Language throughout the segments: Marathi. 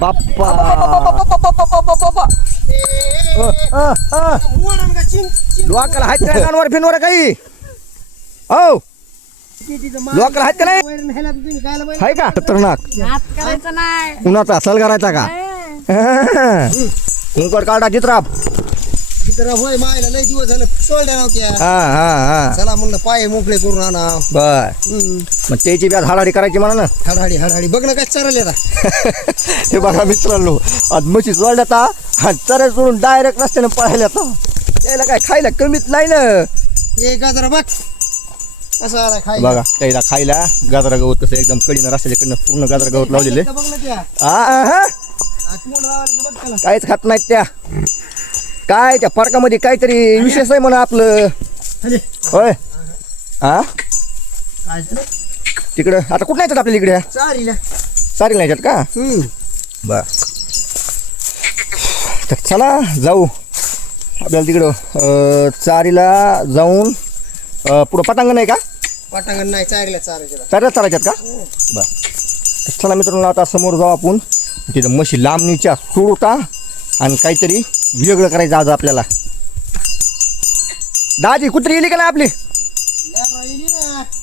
बाप्पा. लोकाला आहेत का कानवर फिनवर काही. हो. लोकाला आहेत का का? खतरनाक. उन्हाचा असल करायचा का? कुंकड काढा चित्राप होय मायला लय दिवस झालं सोडल्या नव्हत्या. हा हा हा. चला म्हणलं पाय मोकळे करून आणा बर. मग त्याची बी आज हाडाडी करायची म्हणा ना. हडाडी हडाडी. बघ ना काय चरले आता. हे बघा मित्रांनो आज म्हशी जोडल्यात हा. आणि चरे सोडून डायरेक्ट रस्त्याने पळायला त्याला काय खायला कमीच नाही ना. हे गाजरा बघ. कसं आला खाय बघा त्याला खायला गाजरा गवत कसं एकदम कडीनं रस्त्याच्या कडनं पूर्ण गाजरा गवत लावलेले. बघ ना त्या. हा हा. आठवण लावायचं बघ त्याला. काहीच खात नाहीत त्या. काय त्या फरकामध्ये काहीतरी विशेष आहे म्हणा आपलं. होय. हा? काय? तिकडं. आता कुठं नाही आपल्या इकडे? चारीला. नाही का? बर. तर चला जाऊ. आपल्याला तिकडं चारीला जाऊन पुढं पटांगण आहे का? पाटांगण नाही चारीला चारायचं चारला चालायच्यात का? बर. तर चला मित्रांनो आता समोर जाऊ आपण. तिथं म्हशी लांबणीच्या सोडता आणि काहीतरी वेगळं करायचं आज आपल्याला. दाजी कुत्री येली का नाही आपली?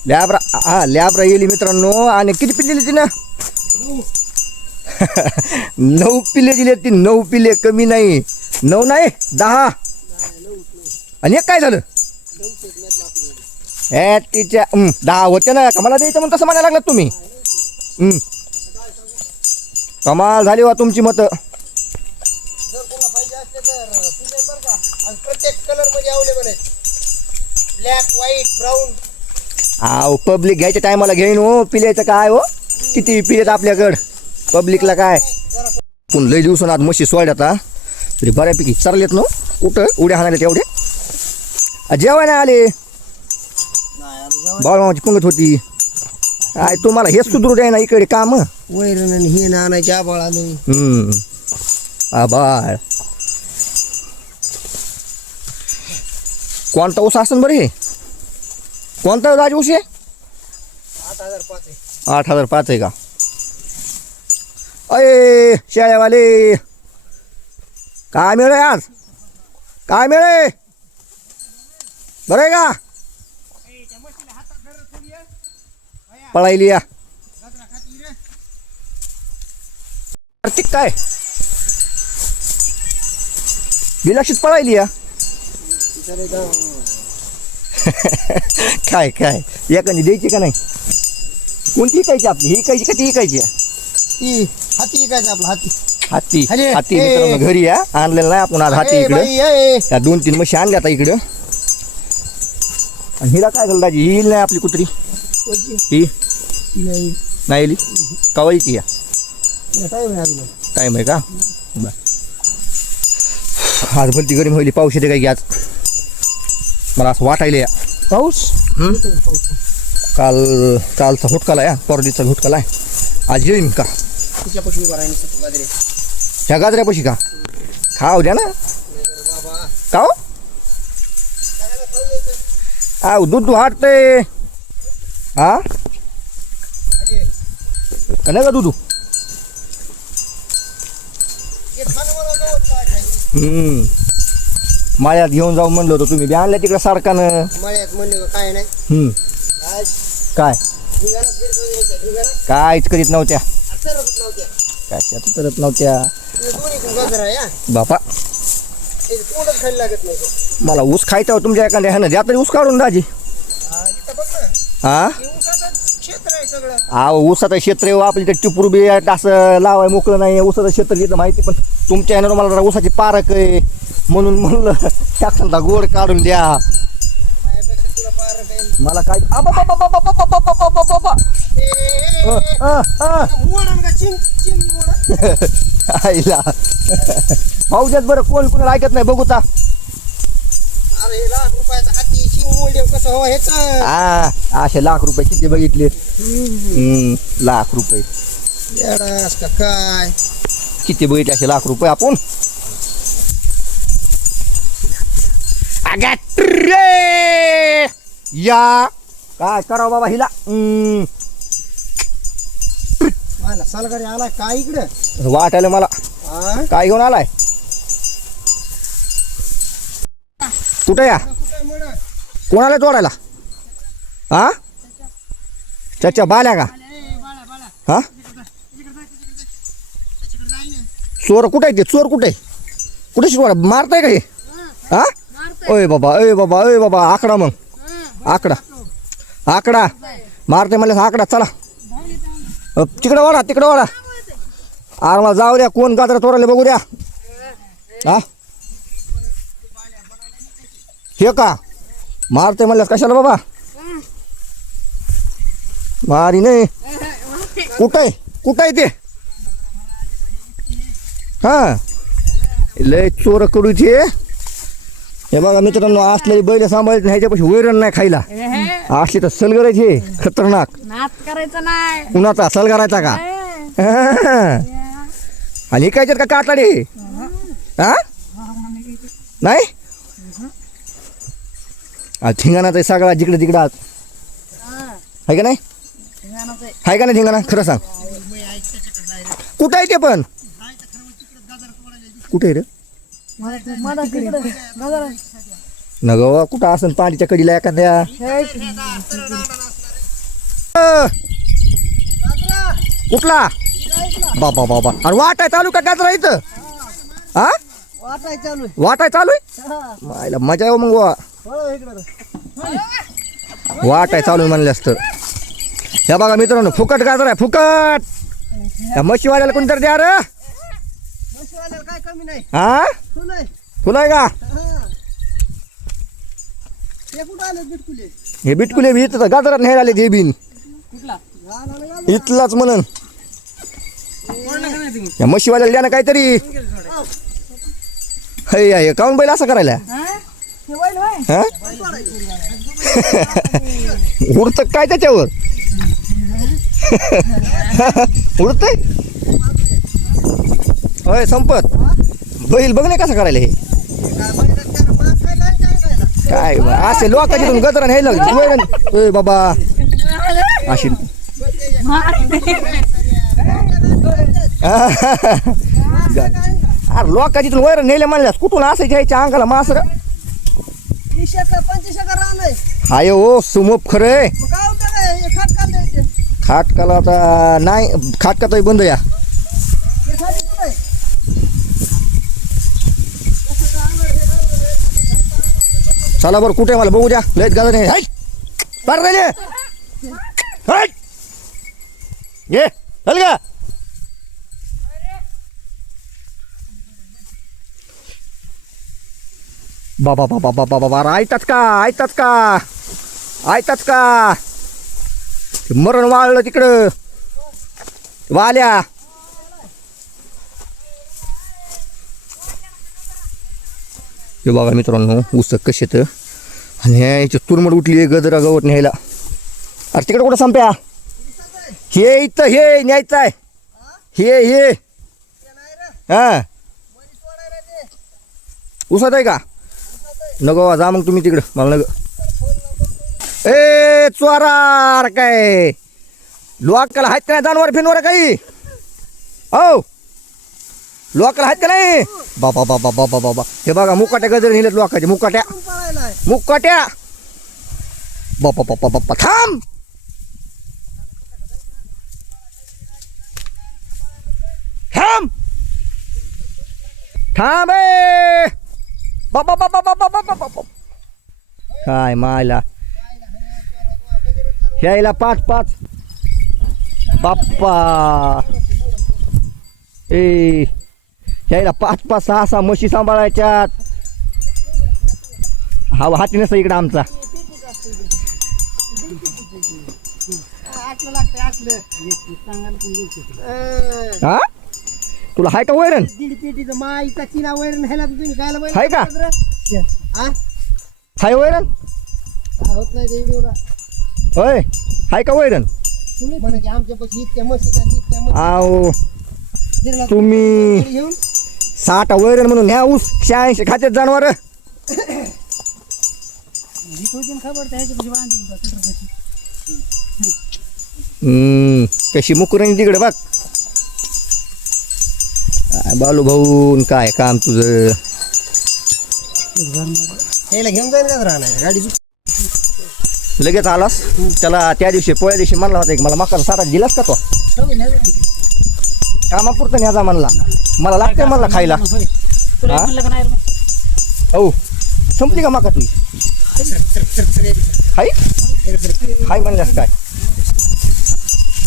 लॅबरा हा लॅबरा येली मित्रांनो आणि किती पिल्ले दिली तिनं? नऊ पिल्ले दिले ती नऊ पिल्ले कमी नाही. नऊ नाही दहा. आणि एक काय झालं? ए तिच्या दहा होते ना. कमाला द्यायचं म्हणून तसं म्हणायला लागलात तुम्ही? कमाल झाली वा तुमची मतं. जर कोणाला पाहिजे असले तर तुझे बरं का. आणि प्रत्येक कलरमध्ये अवेलेबल आहेत. ब्लॅक व्हाईट ब्राऊन आव पब्लिक घ्यायच्या टायमाला घेईन हो. पिल्याचं काय हो? किती पिलेत आपल्याकडं? पब्लिकला काय? पण लय दिवसून आज म्हशी सोडल्यात हा? तरी बऱ्यापैकी चाललेत ना कुठं? उड्या हाणाले तेवढे जेवायला आले नाही बाळमामाची पंगत होती. काय तुम्हाला हेच सुधरू द्याय ना इकडे काम? वैरण हे ना आणायचे आबाळ आलं हम्म. आबाळ कोणता ऊस असेल बरं हे? कोणता राज ऊस आहे आठ हजार पाच आहे का? अये शेळ्यावाले. काय मिळे आज? काय मिळे बरं आहे का? पळायली या. कार्तिक काय? बिलाक्षीत पळायली या. काय काय? एखादी द्यायची का नाही? कोणती इकायची आपली? ही इकायची का ती इकायची आहे? ती हाती काय आपला हाती. अरे, हत्ती ए. मित्रांनो घरी या. आणलेलं नाही आपण आज हाती इकडं. त्या दोन तीन म्हशी आणल्या आता इकडं. आणि हिला काय झालं दाजी? ही येईल नाही आपली कुत्री? ही? नाही येईल. कवा येते या? आहे अजून. टाईम आहे का? बर. आज भलती गरमी होईल पाऊस येते काय की आज? मला असं वाटायला या पाऊस? काल कालचा हुटकाला या परदीचा हुटकाला आहे आज येईन का? ह्या गाजऱ्यापाशी का? खाऊ द्या ना. बाबा का हो? खाऊ? आव दूध हाटते हा? नाही का दूध? हम्म. माळ्यात घेऊन जाऊ म्हणलं होतं तुम्ही. बी आणल्या तिकडे सारखानं. मळ्यात म्हणले काय नाही. हम्म. काय? काय ढिगाणात गिरकं यायचं, ढिगाणात काहीच करीत नव्हत्या. काय करत नव्हत्या. ते दोन्ही पण गाजर आहे, हा. बापा. त्याचं तोंडच खायला लागत नव्हतं. मला ऊस खायचा होता तुमच्या एखाद्या ह्यानं. द्या तरी ऊस काढून दाजी. हा, इथं बघ ना. हा? हे ऊसाचं क्षेत्र आहे सगळं. अहो ऊसाचं क्षेत्र आहे हो, आपली ते टिपूर बी असं लावाय मोकळं नाही ऊसाचं क्षेत्र येतं माहिती पण तुमच्या येणार मला जरा उसाची पारक आहे म्हणून म्हणलं त्याचा गोड काढून द्या मला काय आईला भाऊजात बरं कोण कोण ऐकत नाही बघूता अरे लाख रुपयाचा हाती शिंग हो असे लाख रुपये किती बघितले लाख रुपये काय किती बघितले असे लाख रुपये आपण? रे या! काय करावं बाबा हिला? हम्म, आला सलगारी आला काय इकडं? वाटायला मला. काय घेऊन आलाय? कुठे या? कोणाला तोडायला हा त्याच्या बाल्या का? हा? चोर कुठे आहे ते? चोर कुठे कुठे चोर मारताय का हे? हा? ओय बाबा ओय बाबा ओय बाबा आकडा मग. आकडा. आकडा. मारते म्हणलं आकडा. चला. तिकडं वाढा तिकडं वाढा. अरे मला जाऊ द्या कोण गाजरा तोराले बघू द्या. हा? हे का? मारते म्हणलं कशाला बाबा? मारी नाही. कुठं आहे? कुठं आहे ते? हा. लय चोर कडूचे हे बघा मित्रांनो असले बैल सांभाळत ह्याच्यापाशी वैरण नाही खायला. असले तर सलगरायचे खतरनाक. नाच करायचं नाही. उन्हाचा सलगरायचा का? आणि काय का काटाडे हा? नाही? ठिंगाणाचा सगळा जिकडे तिकडं आहे का नाही? आहे का नाही ठिंगाणा खरं सांग. कुठं आहे ते पण? कुठे आहे रे? मला तिकडं न गवा कुठं असं पाणीच्या कडीला एखाद्या? अ, कुठला? बाबा बाबा. अरे वाट आहे चालू का गाजरा इथं? हा? वाटाय चालू वाट आहे? चालू आहे मायला मजा येऊ मग वा. इकडं वाट आहे चालू म्हणले असतं ह्या बघा मित्रांनो फुकट गाजर आहे फुकट. या म्हशीवाल्याला कोणतरी द्या रे. कमी नाही. हा? फुल आहे फुलं आहे का? हा. ते कुठं आले बिटकुले? हे बिटकुले बी इथं गाजरात नाही आले ते बिन. इथलाच म्हणून. या म्हशीवाल्याला द्या ना काहीतरी. हे हे काऊन बैल असं करायला? हा? हे बैल होय? हा? उडत काय त्याच्यावर? उडतय? होय संपत. बैल बघ नाही कसं करायला हे? काय बा, असे लोकांची तुम्ही गजरा नाही लागली. वैरण ओय बाबा. अशी अरे लोकांची तुम्ही वैरण नेले म्हणल्यास कुठून असं घ्यायच्या अंगाला मासर? हाय ओ सुमोप खरंय हे काढलं याचे. खाटकाला आता नाही खाटका तरी बंद या हे खाली कुठं आहे? चला बरं कुठे मला? बघू द्या. लयत गाजर नाही हाय पार राहिले हाय ये चल का बाबा बाबा बाबा बाबा अरे ऐकतात का ऐकतात का? ऐकतात का? मरण वाळलं तिकडं. वाल्या. हे बघा मित्रांनो ऊस कसे तर आणि याची तुरमड उठली आहे गजरा गवत न्यायला. अरे तिकडे कुठं संप्या? हे इथं हे न्यायचं आहे. हे हे. हा. उसत आहे का? नको जा मग तुम्ही तिकडं मला नग ए चोरा काय? लोकाला आहेत ना जानवर फिनवर काही? हो. लोकाला आहेत का नाही? बाबा बाबा बाबा बाबा हे बघा मुकाट्या गजरे नेलेत लोकांचे मुकाट्या? मुकाट्या. बापा बापा बापा थांब. थांब. थांब बाबा बाबा बाबा बाबा बाबा काय मायला. यायला पाच पाच. बाप्पा. ए. यायला पाच पाच सहा सहा म्हशी सांभाळायच्यात हा हाती नसतं इकडं आमचा हा तुला हाय का वैरण दीड पेटीचं माईचा चिना वैरण न्यायला तुम्ही खायला बैल हाय का? हा? हाय वैरण काय होत नाही ते एवढं. होय हाय का वैरण म्हणे आमच्या आमच्यापाशी इतक्या म्हशीच्या इतक्या म्हशी आव तुम्ही घेऊन साठ वैरण म्हणून ह्या ऊस शहाऐंशी खात्यात जनावर कशी मुकुरांनी तिकडे बघ. बालू भाऊ काय काम तुझं? ह्याला घेऊन जाईल का राहणार गाडी लगेच आलास? त्याला त्या दिवशी पोळ्या दिवशी म्हणला होता की मला मका सारा दिलास का तो? कामापुरतं न्याजा म्हणला. मला लागतंय म्हणला खायला तुला हा? म्हणलं का नाही रे मग? हो संपली का मका तुझी? हाय? हाय म्हणल्यास काय?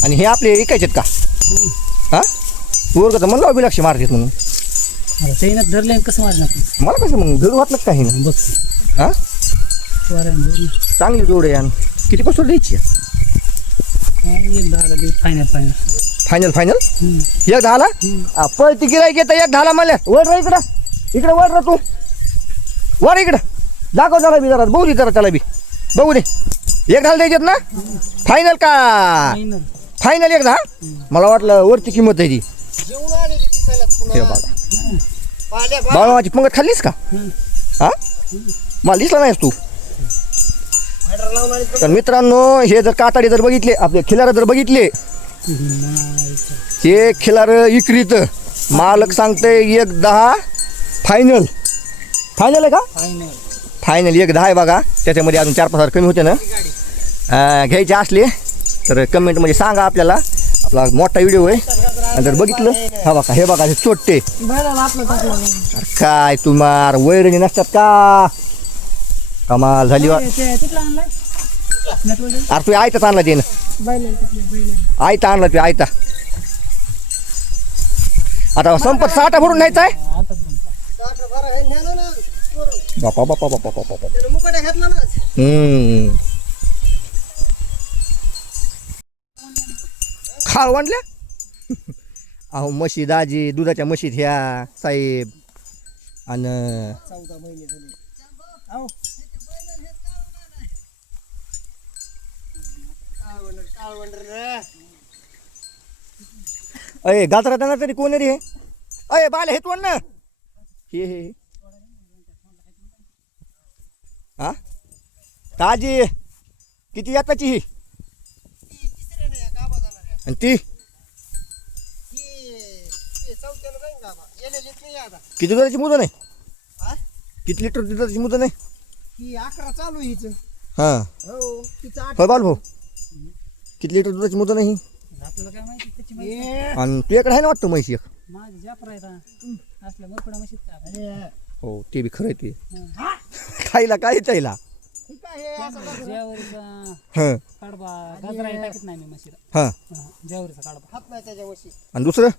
आणि हे आपले विकायचेत का? हा? वर्ग तर म्हणलं अभिलाक्षी मारतेत म्हणून. अरे ते ना धरले आणि कसं मारणार? मला कसं मग भेडू वाटलं काही ना बघ. हा. चांगली जोड आहे आणि किती पासून द्यायची एक फायनल फायनल फायनल फायनल. एक दहाला हा, पळती गिराय घेता एक दहाला म्हणल्या वर रा इकडं. इकडं वर रा तू. वर इकडं. दाखव जरा बी जरा बघू दे जरा त्याला बी. बघू दे. एक दहाला द्यायच्यात ना? फायनल का? फायनल एक दहा मला वाटलं वरती किंमत आहे ती. हे पुन्हा. बघा पाल्या बा- बाळमाची पंगत खाल्लीस का. हा? मला दिसला नाहीस तू. तर मित्रांनो हे जर काताडे जर बघितले आपले खिलार जर बघितले हे खिलार इकरीत मालक सांगते एक दहा फायनल फायनल आहे का? फायनल एक दहा आहे बघा. त्याच्यामध्ये अजून चार पाच हजार कमी होते ना. घ्यायचे असले तर कमेंटमध्ये सांगा आपल्याला. आपला मोठा व्हिडिओ आहे. आणि जर बघितलं हा बघा हे बघा हे चोट्टे. अरे काय तुम्हार वैरणी नसतात का? कमाल झाली अरे तू आयताच आणला ते बैलाला आयता आणला ते आयता. आता संपत साठा भरून न्यायचा आहे? बापा बापा बापा बापा बापा. हम्म. खाळ वाढल्या अहो मशीद आजी दुधाच्या मशीद ह्या साहेब. आणि चौदा महिने झाले अहो काळवंडर काळवंडर रे. अय गाजरा देणार तरी कोण रे? अय बाले हे तोंड ना हे हे हे. ताजी किती याताची ही. आणि ती नाही किती दुधाची मुदन आहे हा? किती लिटर दुधाची मुदन आहे ही अकरा चालू आहे हिचं हां हो बाल भाऊ किती लिटर दुधाची मुदन आहे ही आपल्याला काय माहिती त्याची माहिती हे. आणि तुझ्याकडे आहे ना वाटतं म्हशी एक? माझी जापर आहे आता असल्या मरकुडा मशीत का? आपण? हो ते बी खरं आहे ते. हा. खायला काय त्याला? हे. हे हां टाकीत नाही मी हां. हा, ज्यावरीचा नाही आणि दुसरं?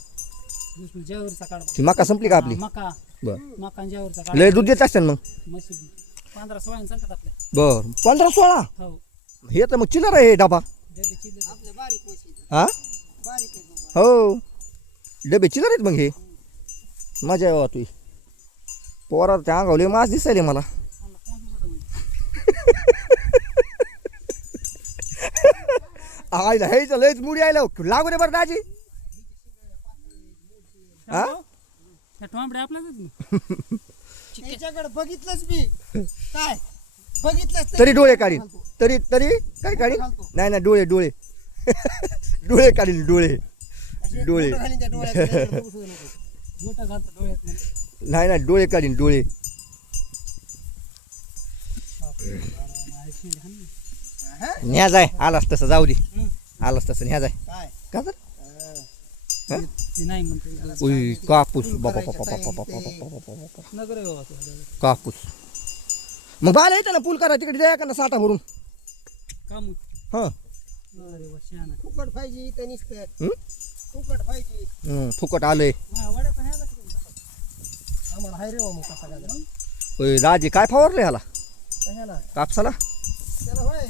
दुसरी ज्यावरीचा कडबा. ती मका संपली का आपली? हा, मका. बर. मका आणि ज्यावरीचा लय दूध देत असते ना मग पंधरा सोळा चालतात आपल्या. बर. पंधरा सोळा? हो. हे तर मग चिल्लर आहे हे डबा. हा. हो. डबे चिल्लर आहेत मग हे. मजा आहे तू पोरा त्या अंगावले मास दिसायले मला. आयला हे लयच मुडी आयला लागू दे बरं दाजी. हा? त्याच्याकडे बघितलंच मी. काय? तरी डोळे काढील तरी तरी काय काढील नाही नाही डोळे डोळे. डोळे काढील डोळे. डोळे. मोठा घालतो डोळ्यात. म्हणे. नाही. नाही. डोळे काढील डोळे. न्या जाय आलास तसं जाऊ दे. आलास तसं न्या जाय. काय? का तर ते नाही म्हणतो. उई कापूस. बापा बापा बापा बापा बापा बापा बापा नगर आहे बाबा तो. कापूस. मग बाल येतं ना पूल करा तिकडे द्या का ना साठा भरून? का मग? हां. अरे वा शहाणा. फुकट पाहिजे इथं नुसतं. हं? फुकट पाहिजे. हं, फुकट आलंय. हा, वड्या पण ह्याच असतील. आम्हाला हाय रे बा मग कसा काय ओय राजे काय फवारले ह्याला? कशाला कापसाला? त्याला होय.